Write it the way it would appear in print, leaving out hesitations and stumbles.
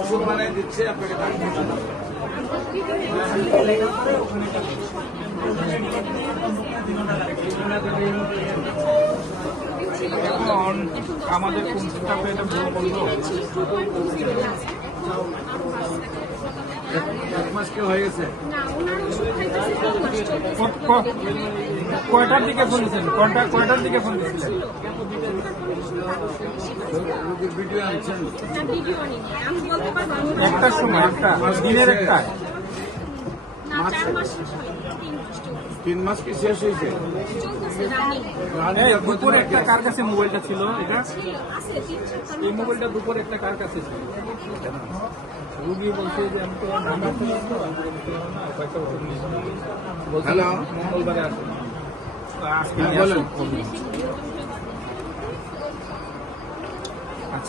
ওষুধ বানিয়ে দিচ্ছে আপনাকে এখন আমাদের কোন স্টাফে এটা বড় বললো 1 মাস কি হয়ে গেছে? কয়টার দিকে ফোন দিয়েছেন? কয়টার দিকে ফোন দিয়েছিলেন? রোগীর ভিডিও আনছেন? একটার সময়, একটা দিনের একটা। 3 মাস কি শেষ হয়েছে? দুপুরে একটা কার কাছে মোবাইলটা ছিল? এটা এই মোবাইলটা দুপুরে একটা কার কাছে ছিল? রুগী বলছে যে আমি তো নাম্বার কয়েকটা বছর নিয়েছি, হ্যালো, মঙ্গলবারে আসবে আজকে বলেন।